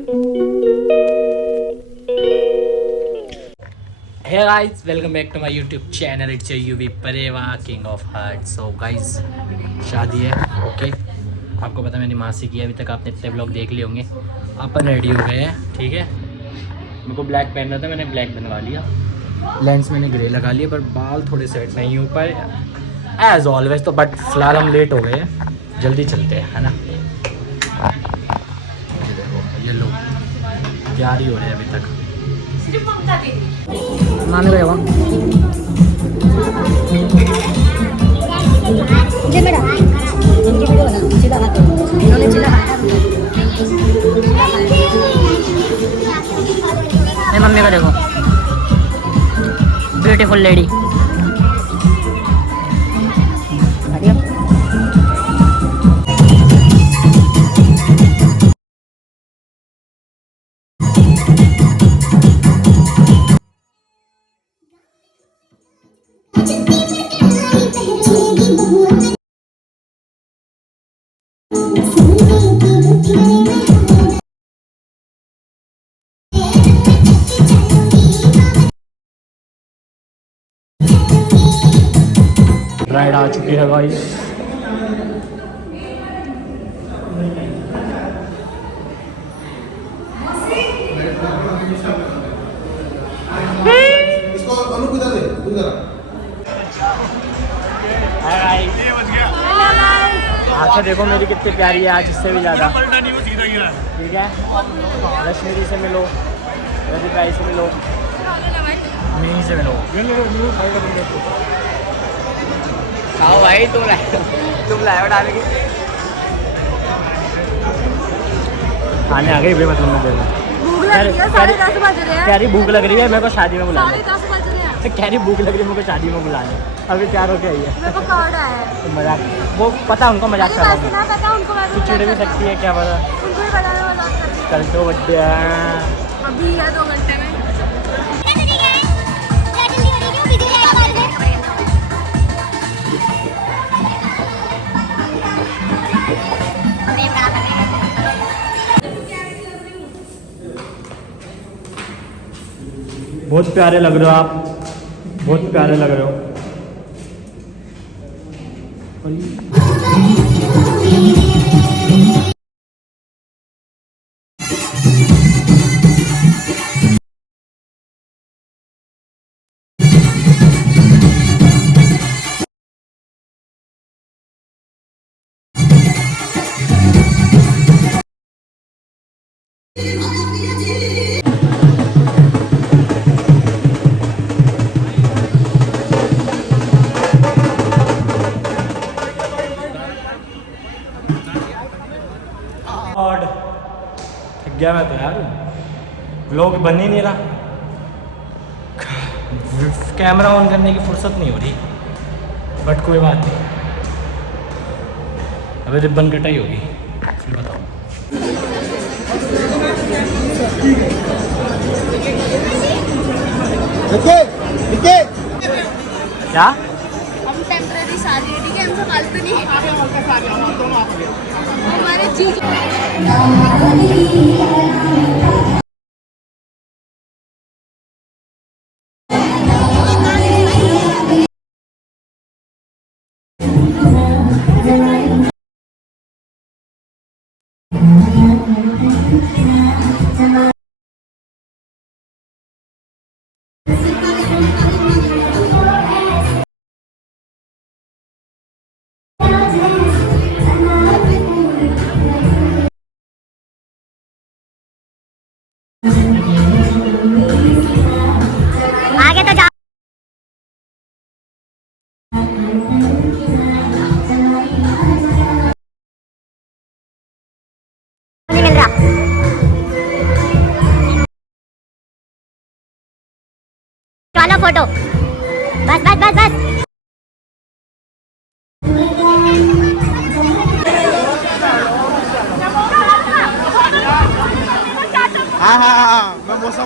Hey guys, welcome back to my YouTube channel. It's Yuvi Pareva king of heart. So guys, शादी है, okay. आपको पता मैंने मासी की, अभी तक आपने इतने ब्लॉग देख लिए होंगे। अपन रेडी हो गए हैं, ठीक है। मेरे को ब्लैक पहनना था, मैंने ब्लैक बनवा लिया। लेंस मैंने ग्रे लगा लिया, पर बाल थोड़े सेट नहीं हो पाए एज ऑलवेज। तो बट फिलहाल हम लेट हो गए हैं, जल्दी चलते हैं, है ना। ये देखो, ये लोग तैयार ही हो रहे हैं अभी तक। मामी को मम्मी को देखो, ब्यूटीफुल लेडी। ब्राइड आ चुकी है गाइस। आंखें देखो मेरी कितनी प्यारी है आज, इससे भी ज़्यादा। ठीक है, रश्मि से मिलो, रवि भाई से मिलो, मिनी से मिलो। खाओ भाई, तुम लाए डालेगी। खाने आ गई भाई, मतलब मैं भूख लग रही है, 10:30 बज रहे हैं। कह रही भूख लग रही है मेरे को शादी में बुलाना। 10:30 बज रहे हैं। कह रही भूख लग रही है मेरे को शादी में बुलाना। अभी तैयार होके आई है। मेरे को कार्ड आया है। तो मजाक, वो पता है उनको मजाक कर रहा हूँ। ना पता उनको, मैं तू चिढ़ भी सकती है, क्या पता। उनको भी पता है मजाक कर रही हूँ। कल तो बर्थडे अभी है 2 घंटे में। बहुत प्यारे लग रहे हो आप, बहुत प्यारे लग रहे हो। और थक गया मैं तो यार, व्लॉग बन ही नहीं रहा। कैमरा ऑन करने की फुर्सत नहीं हो रही, बट कोई बात नहीं। अभी रिबन कटाई होगी, फिर बताओ। क्या हम टेम्परेरी शादी है, ठीक है, हमसे फालतू नहीं। हमारे आगे तो जाओ। नहीं मिल रहा। चलो फोटो, बस बस बस बस। हाँ, मैं मोसा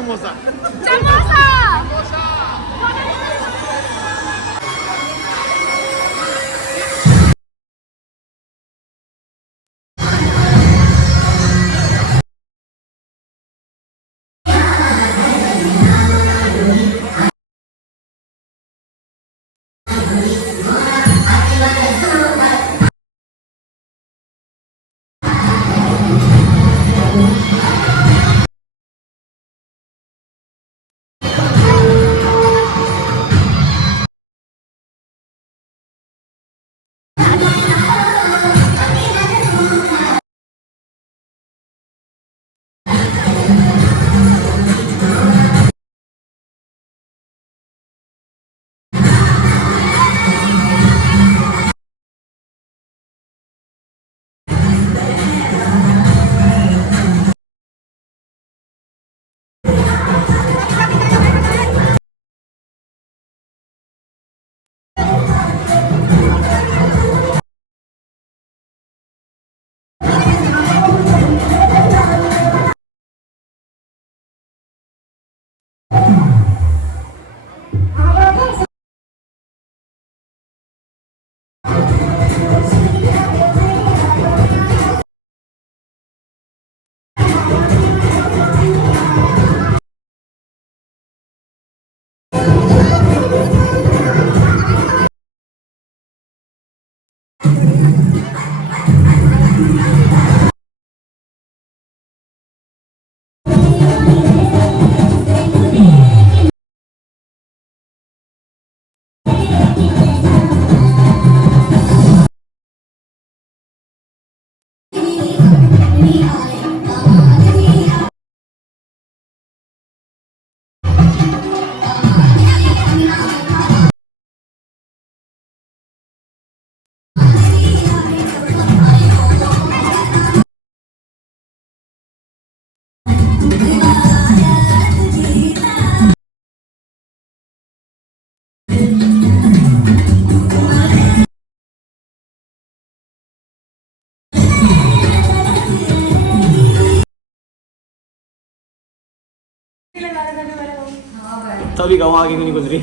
तभी कहूँ आगे क्यों नहीं गुजरी।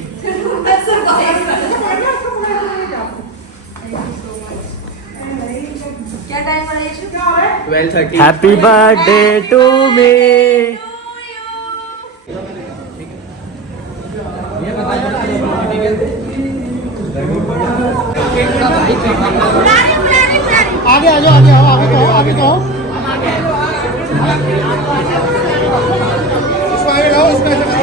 क्या टाइम हो रहा है? 12:30। Happy birthday to me. आगे आ जाओ, आगे आओ, आगे कहो, आगे कहो। इसको आगे लाओ, इसको ऐसे करो।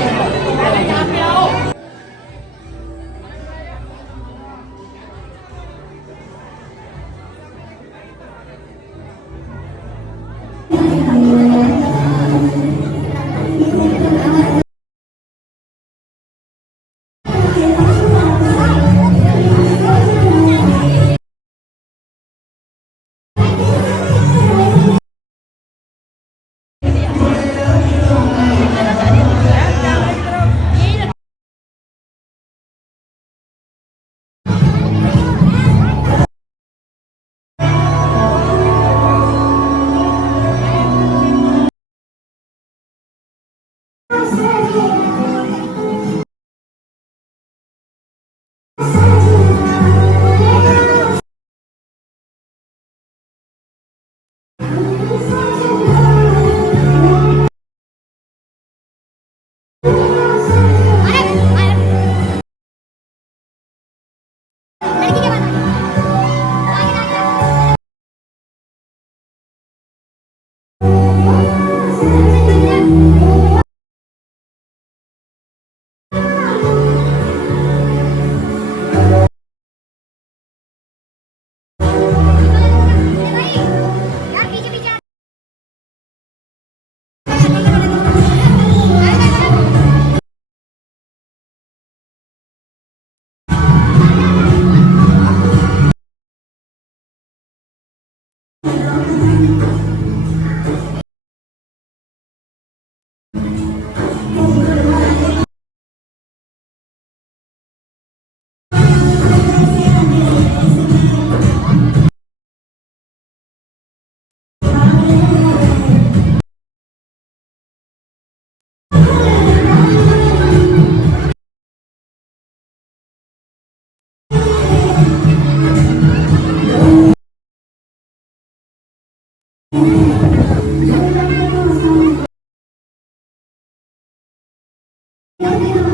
लड़की के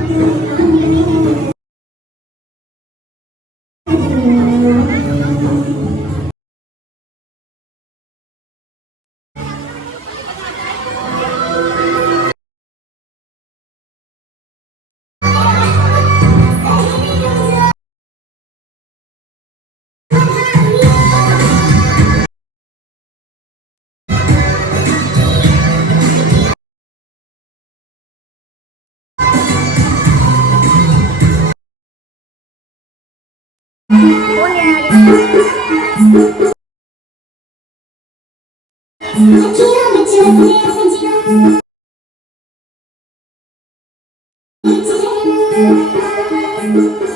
बाद यार पीछे पीछे कौन ले आगे बस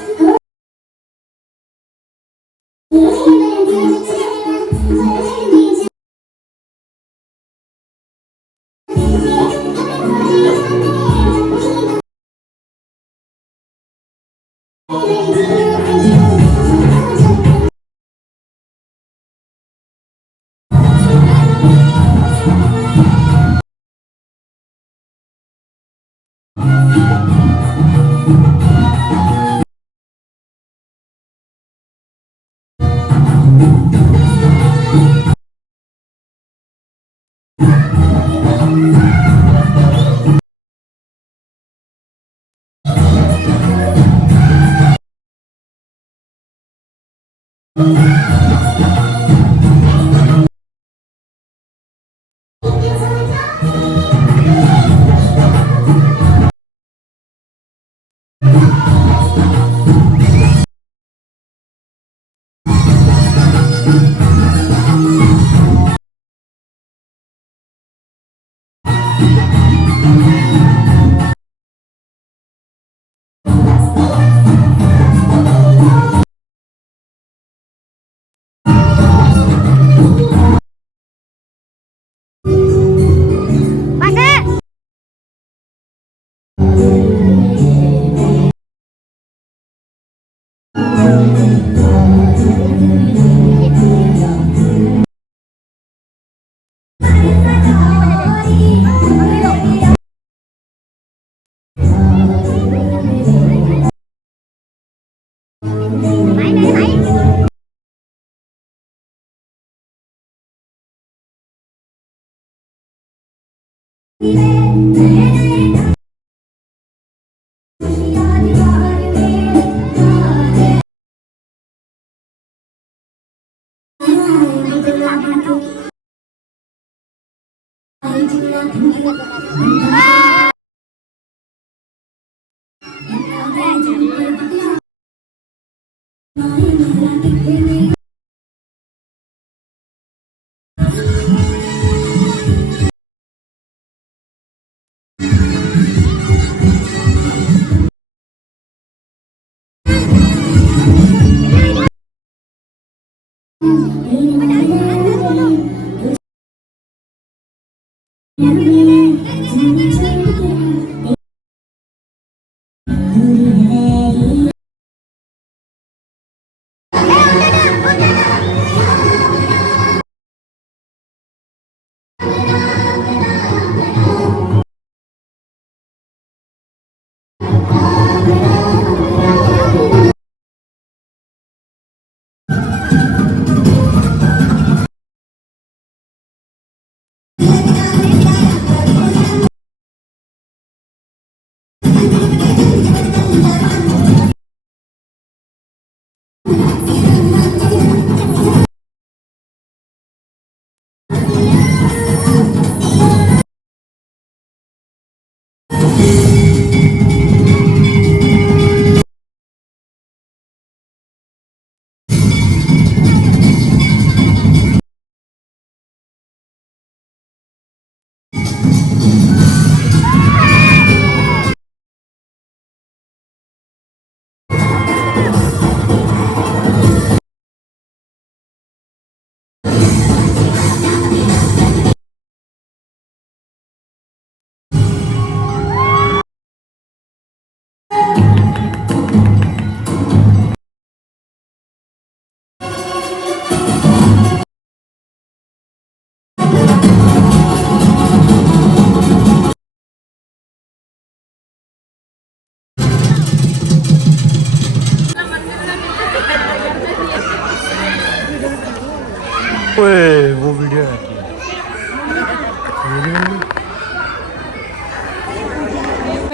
ओए वो वीडियो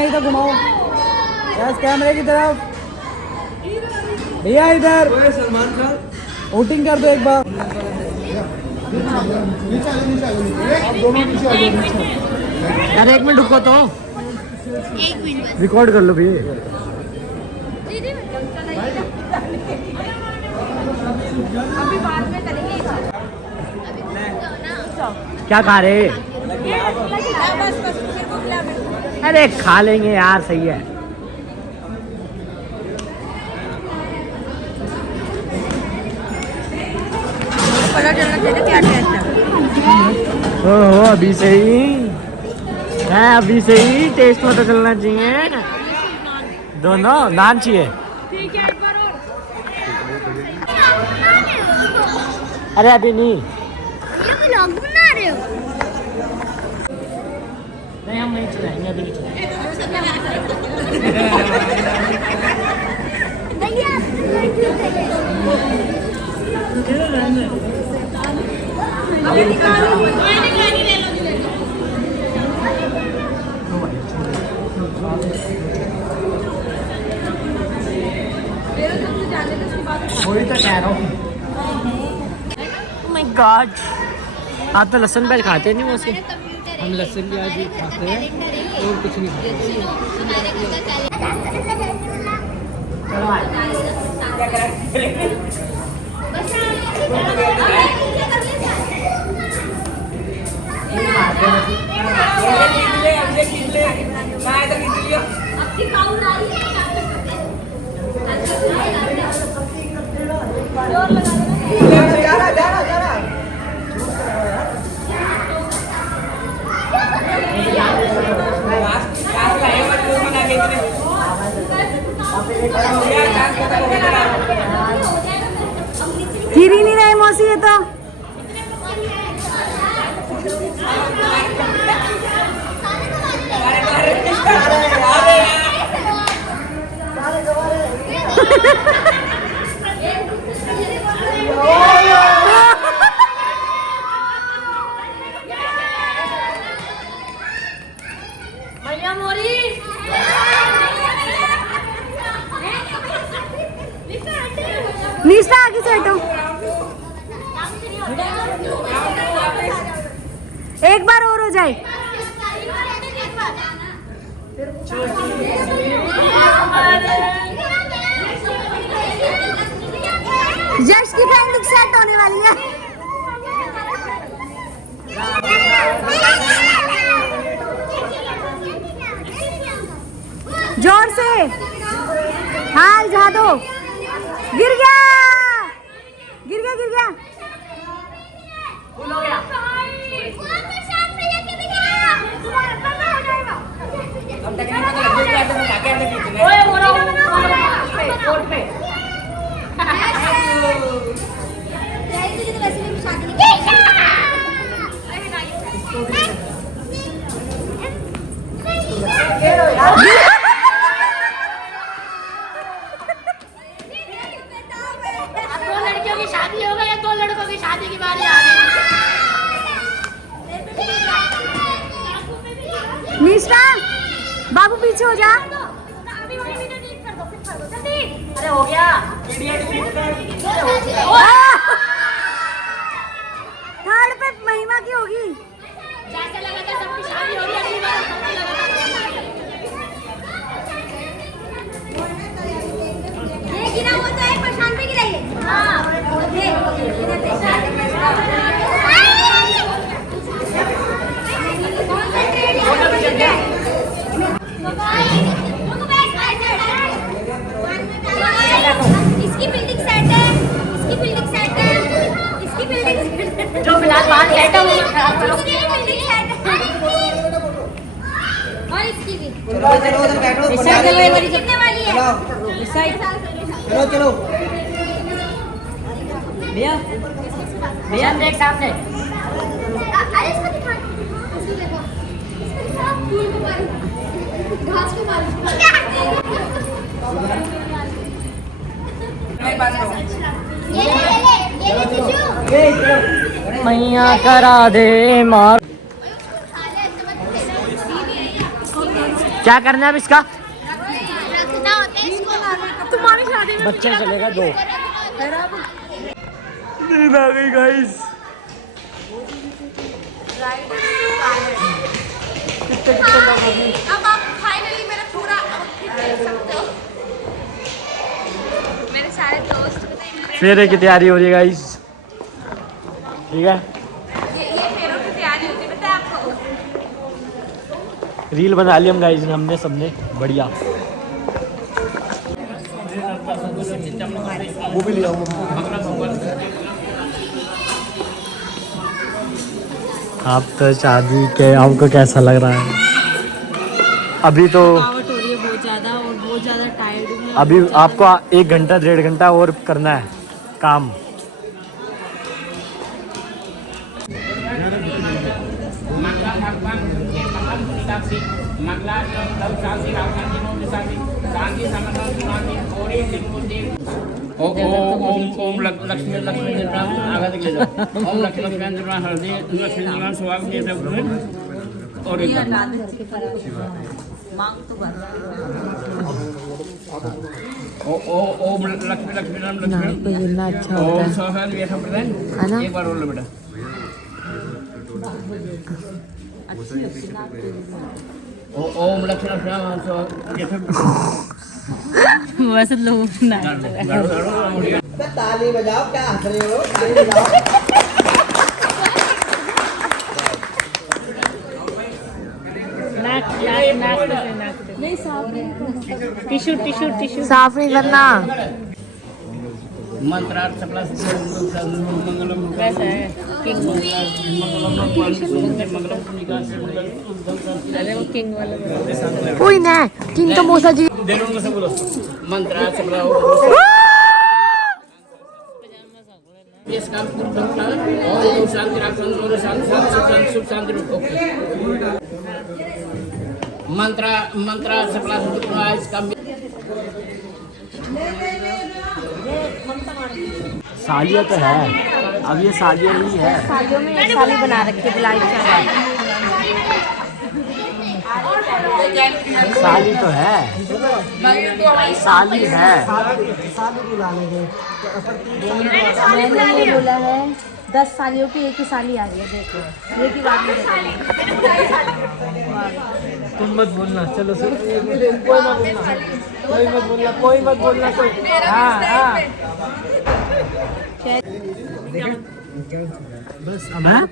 इधर घुमाओ यस कैमरे की तरफ भैया इधर सलमान खान वोटिंग कर दो एक बार आप दोनों नीचे आ जाओ यार 1 मिनट रुको तो रिकॉर्ड कर लो भैया अभी बाद में करेंगे क्या खा रहे अरे खा लेंगे यार सही है पता चलना चाहिए क्या टेस्ट है ओहो अभी से ही है अभी से ही टेस्ट पता चलना चाहिए दोनों नान चाहिए अरे अभी नहीं ये व्लॉग बना रहे हो नहीं हम नहीं चलाएंगे अभी नहीं चलाएंगे वही तो कह रहा हूँ माय गॉड आप तो लहसुन प्याज खाते नहीं वैसे हम लहसुन प्याज भी खाते हैं और कुछ नहीं खाते फिर ही नहीं रहे मौसी ये तो निशा आगे से हटो। एक बार और हो जाए। यश की फ्रेंड लुक सेट होने वाली है। जोर से हाल जा दो। गिर गया गिर गया गिर गया। निशा बाबू पीछे हो जा। अरे हो गया। थर्ड पे महिमा की होगी। जैसे लगा था सबकी शादी हो रही है, अगली बार सबकी लगा था। ये गिरा वो तो है, प्रशांत पे गिरा ये। हाँ इसकी बिल्डिंग सेट है, इसकी बिल्डिंग सेट है, इसकी बिल्डिंग जो फिलहाल बाहर सेट है वो खराब करो। इसकी बिल्डिंग सेट है और इसकी भी। चलो बैठो। इस साइड चलो, ये वाली कितने वाली है? इस साइड चलो चलो। भैया भैया देख सामने। अरे इसको दिखा, इसको देखो, घास के बाल। मैया करा दे मार। क्या करना है अब इसका? तुम्हारी शादी में बच्चे चलेगा 2। नींद आ गई गाइस। अब आप फाइनली मेरा पूरा आउटफिट देख सकते हो। मेरे सारे दोस्त फेरे की तैयारी हो रही है गाइस, ठीक है। ये फेरों की तैयारी होती है, पता है आपको। रील बना ली हम गाइस ने, हमने सबने बढ़िया। वो भी लिया आप तो शादी के, आपको कैसा लग रहा है? अभी तो थकावट हो रही है बहुत ज़्यादा और बहुत ज़्यादा टायर्ड हूँ मैं। अभी आपको 1 घंटा 1.5 घंटा और करना है काम। ओम ओम लक्ष्मी लक्ष्मी आगे तक ले जाओ। ओम लक्ष्मी लक्ष्मी हल्दी लक्ष्मी निवास स्वागत ये सब और एक मांग तो भर ओम लक्ष्मी लक्ष्मी राम लक्ष्मी को जितना अच्छा ओम होता है सहल ये सब है ना? एक बार बोल लो बेटा। ओम लक्ष्मी लक्ष्मी ये सब वैसे लोग ना ताली बजाओ, क्या हंस रहे हो? ताली बजाओ। नहीं साफ टिश्यू टिश्यू टिश्यू साफ नहीं करना। मंत्रार्थ सकला मंगलम वैसा है किंग अरे वो किंग वाला कोई ना, किंग तो मौसा जी। देनो में से बोलो मंत्रार्थ सकला इस काम को करना और शांति रखना और शांति सुख शांति ओके। मंत्र सकला इस काम सालिया तो है, अब ये सालिया नहीं है। शादियों में एक साली बना रखी है, लाइट चाय। साली तो है, साली है। मैंने ये बोला है 10 सालियों की एक ही साली आ रही है, देखो ये की बात नहीं। तुम मत बोलना, चलो सर, कोई मत बोलना, कोई मत बोलना, कोई। हाँ हाँ बस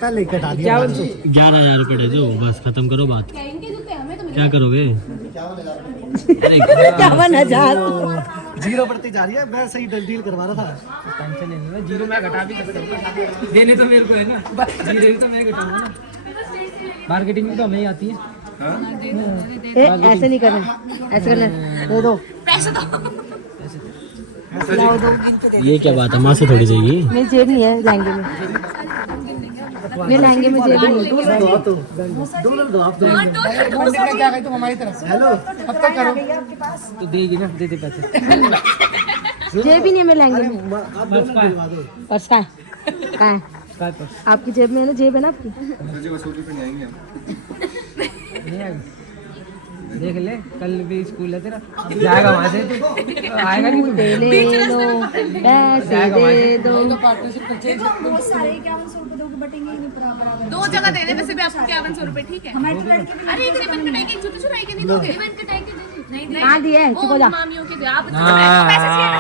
पहले कटा दिया। 11,000 रुपये दे दो, बस खत्म करो बात। क्या करोगे? 51,000 जीरो बढ़ती जा रही है, मैं सही डील करवा रहा था। टेंशन नहीं है, जीरो मैं घटा भी सकता हूँ, देने तो मेरे को है ना, जीरो तो मैं घटाऊंगा ना। मार्केटिंग में तो हमें ही आती है। ऐसे नहीं करना, ऐसे करना, दे दो ये क्या बात है, माँ से थोड़ी चाहिए। मेरी जेब नहीं है लहंगे में, मेरे लहंगे में जेब नहीं है। हेलो, अब तक करो। तो देगी ना, दे दे पैसे। जेब ही नहीं है मेरे लहंगे में। पर्स का है? पर्स कहाँ है? कहाँ है? पर्स आपकी जेब में है ना, जेब है ना आपकी। नहीं आएगी। देख ले, कल भी स्कूल है तेरा, जाएगा वहाँ से तू, आएगा नहीं तू। ले लो पैसे दे दो। दो जगह देने में से भी आपको 5100 रुपए, ठीक है? अरे एक रिबन कटाएंगे, जूते चुराएंगे, नहीं दोगे? रिबन कटाएंगे नहीं दे। हाँ दिए, चुप हो जा। मामियों के दे, आप पैसे चाहिए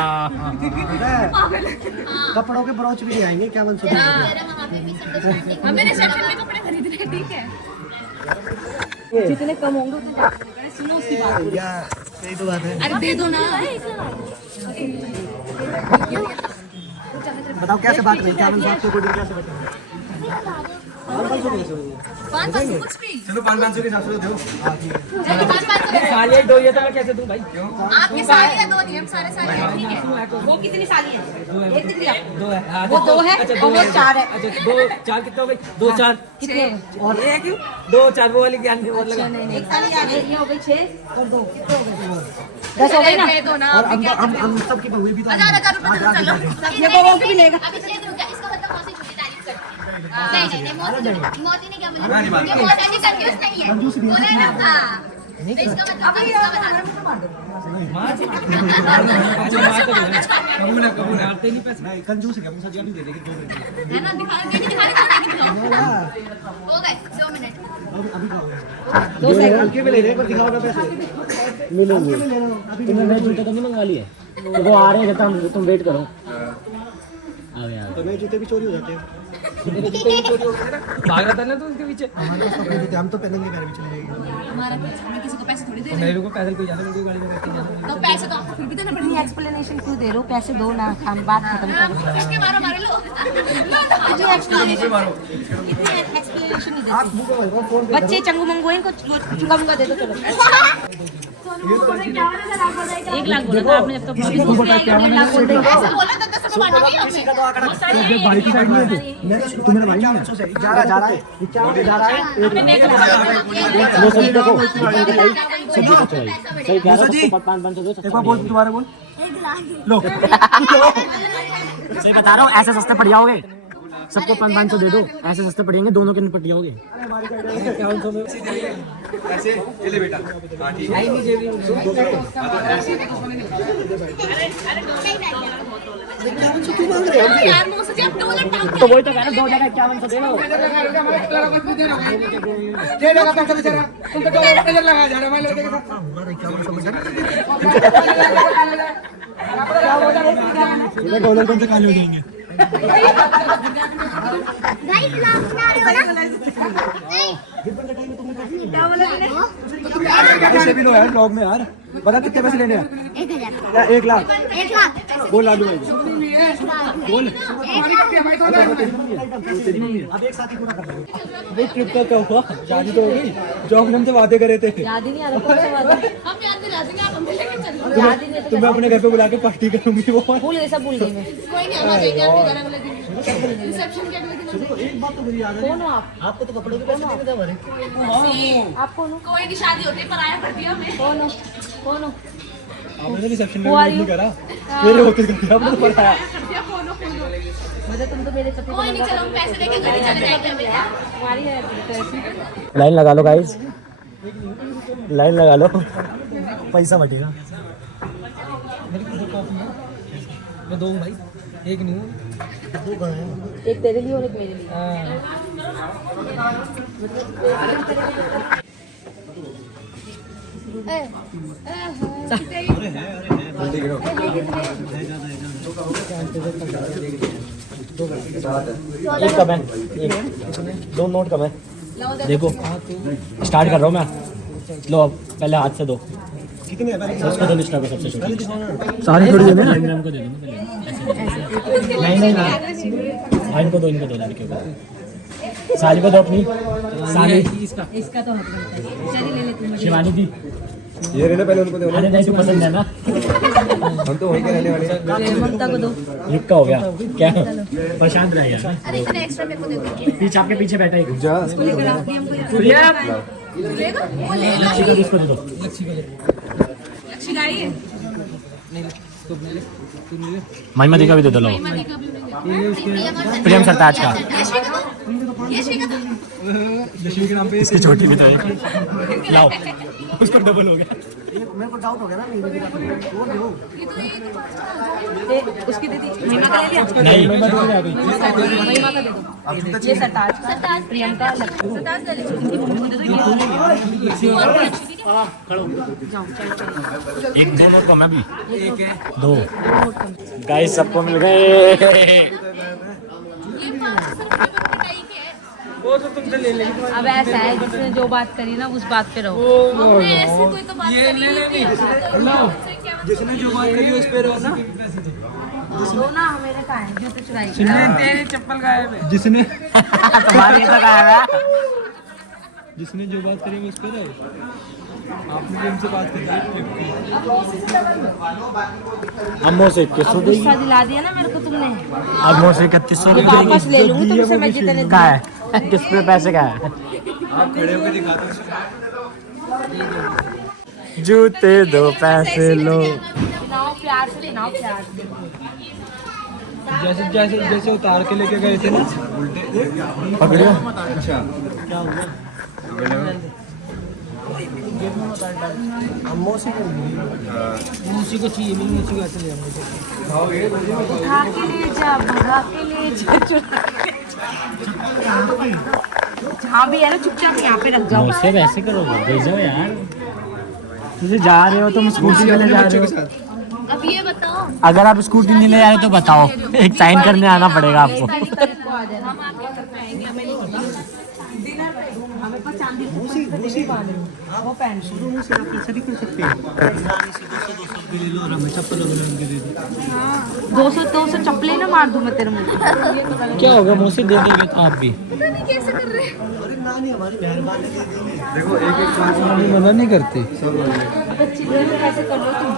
कपड़ों के ब्रोच भी नहीं आएंगे, क्या मन सुन। हमें रिसेप्शन में कपड़े खरीदने हैं, ठीक है? जितने कम होंगे उतने सुनो उसकी बात। यही तो बात है। अरे दे दो ना। बताओ कैसे बात करें, क्या मन साहब को कैसे बताएं। 500 कुछ भी। चलो 500 के हिसाब से दो। चलो 500 सालियाँ दो, ये तो मैं कैसे दूँ भाई? आपकी साली है, 2 नहीं, हम सारे साली हैं, ठीक है? वो कितनी साली है? एक दिन दिया। दो है। हाँ, वो 2 है अच्छा, और वो 4 है। अच्छा, 2 4 कितने हो गए? 2 4 कितने? और एक 2 4 वो वाली ज्ञान और लगा। एक साली आ गई, ये हो गई 6 और 2 कितने हो गए? 10 हो गई ना। दे दो ना। और हम सबकी बहुएं भी तो 1000 रुपए तो चलो। ये वो भी लेगा। अब इसलिए रुक जा, इसका मतलब मौसी झूठी तारीफ करती है। नहीं, मौसी ने क्या बोला? ये मौसी ऐसी कंफ्यूज नहीं है, बोला ना। हाँ, तो इसका मतलब अब इसका बता दो। कबूल है, आते नहीं पैसे। नहीं कंजूस है, हम सजा भी दे देंगे 2 मिनट। है ना, दिखाने के लिए हो गए 2 मिनट। अभी खाओ। 2 सेकंड हल्के में ले रहे हैं, पर दिखाओ ना पैसे। मिलेंगे। तुमने नए जूते तो नहीं मंगवा लिए? तो वो आ रहे हैं, कहता तुम वेट करो। आ गया। तो नए जूते भी चोरी हो जाते हैं। भाग रहा था ना तू उसके पीछे। हमारे पास कपड़े जूते हम तो पहनेंगे, घर भी चले जाएंगे। हमारा हमें किसी को पैसे थोड़ी दे रहे मेरे को पैदल कोई जाता, कोई गाड़ी में बैठ के जाता। तो पैसे तो आपको फिर भी देना पड़ेगा। एक्सप्लेनेशन क्यों दे रहे हो? पैसे दो ना, हम बात खत्म करो। इसके मारो मारे लो। जो एक्सप्लेनेशन नहीं आप देते मुझे बोलो फोन पे बच्चे, चंगू मंगू इनको चुंगा दे दो। चलो 1 लाख बोला था आपने, जब तक 1 लाख बोल देंगे। ऐसा बोला था 10 रुपए मांगेंगे हमसे। भाई की साइड में है मैं तुम्हारा भाई नहीं है। जा रहा है ये क्या जा रहा है। वो सही देखो, सही कह रहा है, 500 दो। एक बार बोल, दोबारा बोल। लो सही बता रहा हूँ, ऐसे सस्ते पड़ जाओगे। सबको 500 दे दो, ऐसे सस्ते पड़ेंगे, दोनों के पड़ जाओगे। ऐसे ये ले बेटा। हाँ ठीक है। यार मुंह से जब डोलर टांग तो वही तो कह रहा, 2 जगह 5100 दे दो। डॉलर कौन से काले हो जाएंगे। भाई ब्लॉग बना रहे हो ना? पैसे भी लो यार ब्लॉग में यार। बता कितने पैसे लेने हैं? 1000। 1 लाख। 1 लाख। बोल लाडू भाई बोल। अब एक साथ ही पूरा कर देंगे। भाई ट्रिप का क्या हुआ? शादी तो होगी जो हमने हमसे वादे करे थे। याद ही नहीं आ रहा कौन सा वादा। हम याद दिला देंगे, आप हमें लेके चलो। याद ही नहीं है तो तुम्हें अपने घर पे बुला के पार्टी करूंगी वो। भूल गई, सब भूल गई मैं। कोई नहीं, हम आ जाएंगे आपके घर अगले दिन। रिसेप्शन के अगले दिन आ जाएंगे। एक बात तो मुझे याद है। कौन हो आप? आपको तो कपड़ों के पैसे देने थे हमारे। आप कौन हो? कोई नहीं, शादी होती है पर आया कर दिया हमें। कौन हो? कौन हो? आपने रिसेप्शन में Who are नहीं you? करा। मेरे होते करते आपने तो बताया। मुझे तुम तो मेरे पति कोई नहीं, चलो हम पैसे लेके घर ही चले जाएंगे। तुम्हारी है तो ऐसी। लाइन लगा लो गाइस। लाइन लगा लो, पैसा बटेगा। मैं दो हूँ भाई, एक नहीं हूँ। एक तेरे लिए और एक मेरे लिए। एक कम है, एक 2 नोट कम है। देखो स्टार्ट कर रहा हूँ मैं। लो अब पहले हाथ से दो। कितने उसको दो लिस्ट को सबसे छोटी। सारी थोड़ी देना ना। इनको दे दूँगा नहीं इनको दो लड़कियों को। साली को दो अपनी। साली इसका तो हक बनता है। चलिए ले ले तुम। शिवानी दी। ये रहने पहले उनको दो। अरे नहीं तू पसंद है ना। हम तो वहीं के रहने वाले हैं। ममता को दो। का हो गया क्या? प्रशांत रह गया। अरे इतना एक्स्ट्रा मेरे को दे दो। पीछे आपके पीछे बैठा है। जा लेगा वो ले लो। लक्ष्मी को इसको दे दो। लक्ष्मी गाड़ी है महिमा दी का भी दे दो। लो प्रेम सरताज का। ये श्री का दो। लक्ष्मी के नाम पे इसकी छोटी भी तो है। लाओ उसको डबल हो गया। मेरे को डाउट हो गया ना। उसकी दे दी। महिमा का ले लिया। नहीं महिमा का दे दो। ये सरताज का। प्रियंका लक्ष्मी। सरताज ले लो। एक 2 नोट कम है अभी। एक है 2 गाइस सबको मिल गए। ये 500 सिर्फ मिठाई के है। अब ऐसा है जिसने जो बात करी ना उस बात पे रहो। हमने ऐसे कोई तो बात करी नहीं थी। जिसने जो बात करी उस पे रहो ना। दो ना मेरे का है जूते चुराई। तेरी चप्पल गायब है। जिसने जिसने जो बात करी उस पे रहे। आपने भी हमसे बात करी। अम्मो से 2100 देगी। गुस्सा दिला दिया ना मेरे को तुमने। अम्मो से 3100 वापस ले लूंगी तुमसे मैं जितने का है। किस पे पैसे का है? आप खड़े होकर दिखा दो। जूते दो पैसे लो। पिनाओ प्यार से पिनाओ प्यार से। जैसे जैसे जैसे उतार के लेके गए थे ना। पकड़ियो। अच्छा क्या हुआ? मौसी को चाहिए नहीं, मौसी को ऐसे ले आऊंगा। उठा के ले जा भगा के ले जा चुरा के ले जा। जहाँ भी है ना चुपचाप यहाँ पे रख जाओ। मुझसे वैसे करोगे भेजो यार। तुझे जा रहे हो तुम स्कूटी ले जा रहे हो। अब ये बताओ अगर आप स्कूटी नहीं ले आए तो बताओ, एक साइन करने आना पड़ेगा आपको। हम आके कर पाएंगे हमें नहीं पता। वो पहन शुरू में से आप ऐसा नहीं कर सकते। 200 चप्पलें ना मार दूं मैं तेरे मुंह पे। क्या होगा मुझसे दे देंगे तो आप भी। पता नहीं कैसे कर रहे हैं। देखो एक एक सांस मना नहीं करते। कैसे कर लो तुम?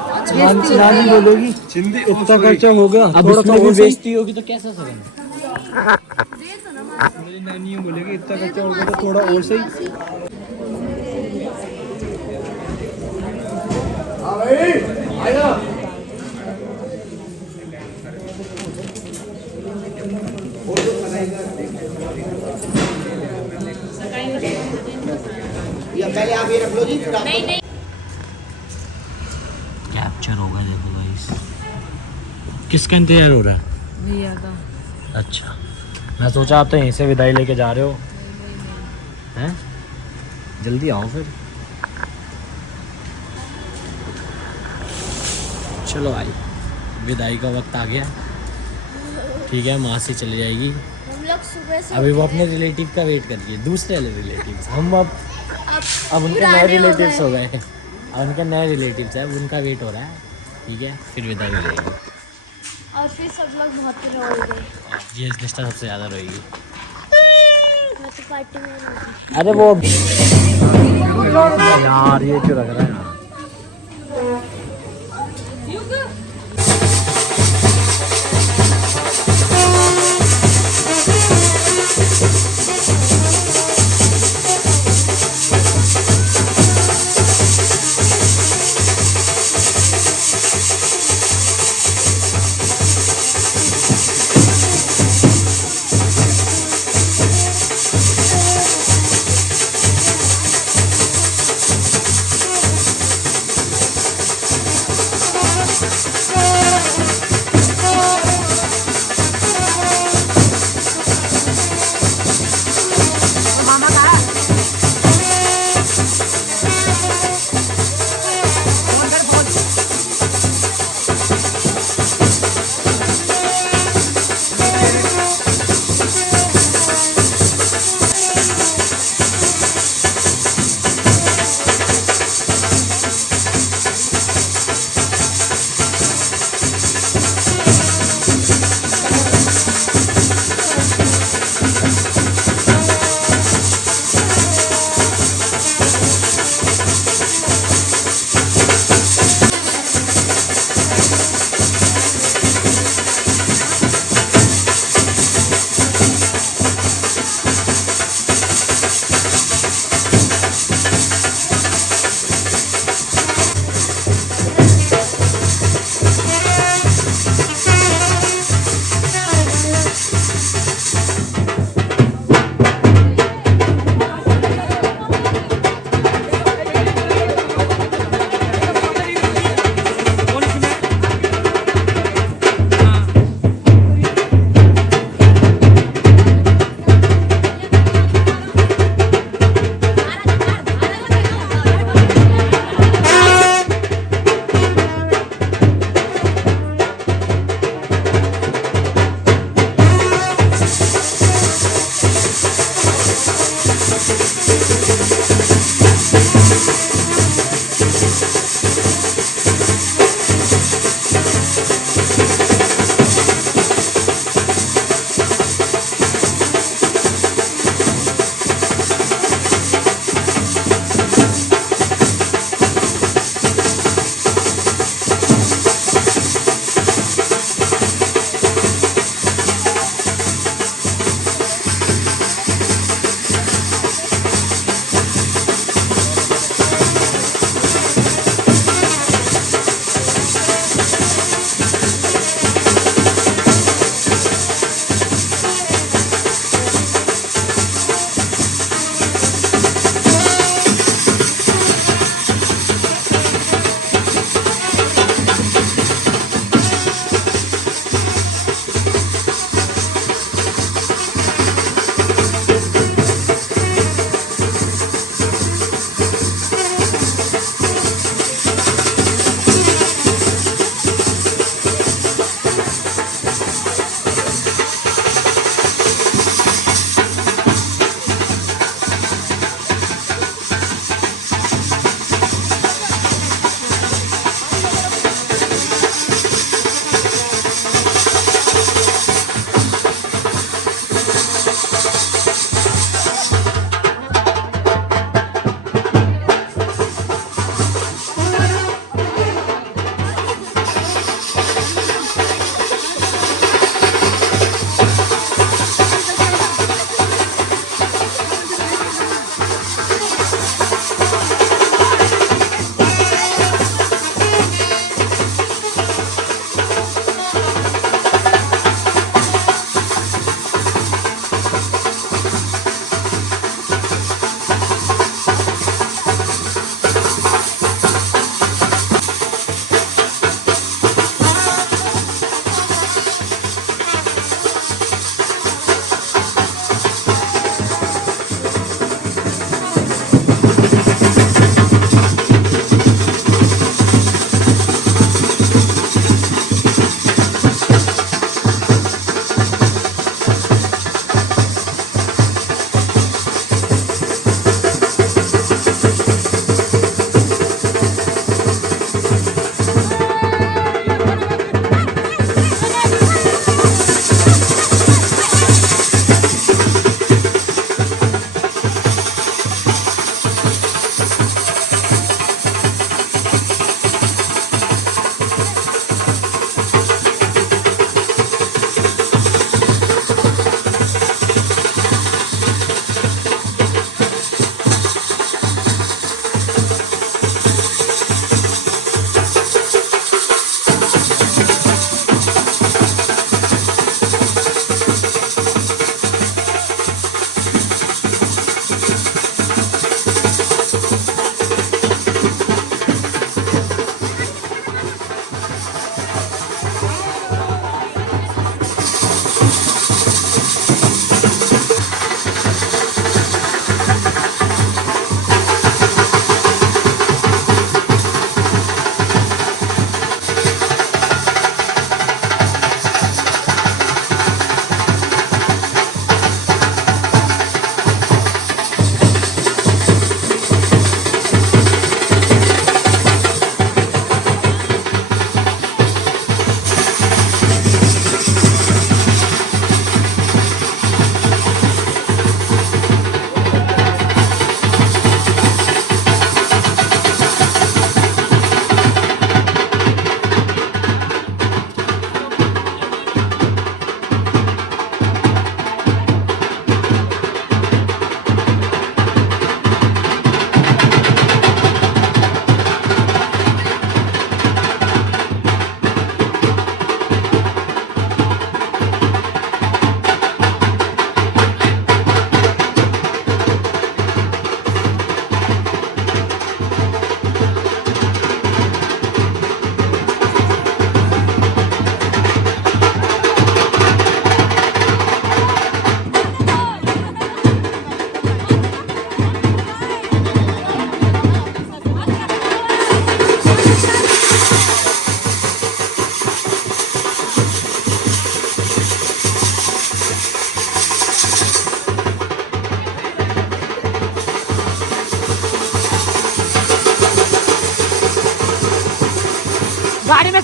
नानी बोलेगी चिंदी इतना खर्चा हो गया। अब थोड़ा सा इसमें भी और सही। बेइज्जती होगी तो कैसा सकेंगे? मेरी नानी ये बोलेगी इतना खर्चा हो गया तो थोड़ा और सही। कैप्चर होगा देखो गाइस। किसका इंतजार हो रहा है? भैया का। अच्छा मैं सोचा आप तो यहीं से विदाई लेके जा रहे हो हैं। जल्दी आओ फिर। चलो भाई विदाई का वक्त आ गया। ठीक है माँ से चली जाएगी। हम लोग सुबह से अभी वो अपने रिलेटिव का वेट कर रही है, दूसरे वाले रिलेटिव्स। हम अब उनके नए पुराने हो रिलेटिव्स गए। हो गए। अब उनके नए रिलेटिव्स है, उनका वेट हो रहा है। ठीक है फिर विदाई हो जाएगी। और फिर सब लोग बहुत रोएंगे। ये रिश्ता सबसे ज़्यादा रहेगी। मैं तो पार्टी में रहूंगी। अरे वो यार ये क्यों लग रहा है यार।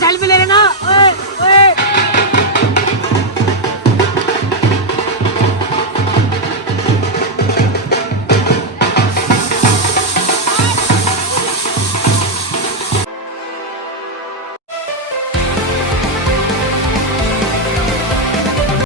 सेल्फी ले लेना